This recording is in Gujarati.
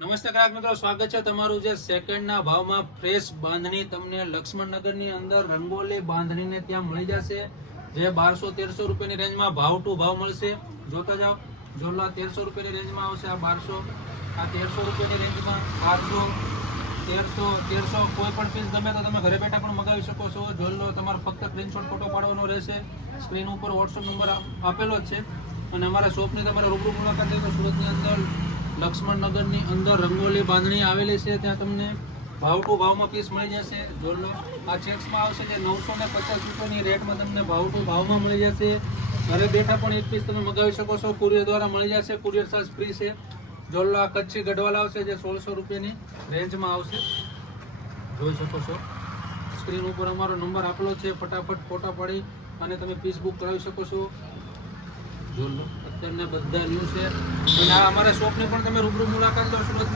નમસ્તે ગ્રાહક મિત્રો, સ્વાગત છે તમારું જે સેકન્ડના ભાવમાં ફ્રેશ બાંધણી તમને લક્ષ્મણનગરની અંદર રંગોલી બાંધણીને ત્યાં મળી જશે, જે 1200-1300 રૂપિયાની રેન્જમાં ભાવ ટુ ભાવ મળશે. જોતા જાઓ, જોલો આ 1300 રૂપિયાની રેન્જમાં આવશે, આ 1200, આ 1300 રૂપિયાની રેન્જમાં 1200, 1300 કોઈ પણ પીસ ગમે તો તમે ઘરે બેઠા પણ મગાવી શકો છો. જોલો તમારે ફક્ત સ્ક્રીનશોટ ફોટો પાડવાનો રહેશે. સ્ક્રીન ઉપર વોટ્સઅપ નંબર આપેલો જ છે. અને અમારા શોપની તમારે રૂબરૂ મુલાકાત લેવી તો સુરતની અંદર લક્ષ્મણનગરની અંદર રંગોલી બાંધણી આવેલી છે, ત્યાં તમને ભાવ ટુ ભાવમાં પીસ મળી જશે. જોલો આ ચેક્સમાં આવશે, જે 950 રૂપિયાની રેટમાં તમને ભાવ ટુ ભાવમાં મળી જશે. ઘરે બેઠા પણ એક પીસ તમે મગાવી શકો છો, કુરિયર દ્વારા મળી જશે, કુરિયર ચાર્જ ફ્રી છે. જોલો આ કચ્છી ગઢવાલ આવશે, જે 1600 રૂપિયાની રેન્જમાં આવશે. જોઈ શકો છો સ્ક્રીન ઉપર અમારો નંબર આપેલો છે, ફટાફટ ફોટા પાડી અને તમે પીસ બુક કરાવી શકો છો. જોલો અત્યારના બધા ન્યૂ છે. અને આ અમારા શોપની પણ તમે રૂબરૂ મુલાકાત લો. સુરત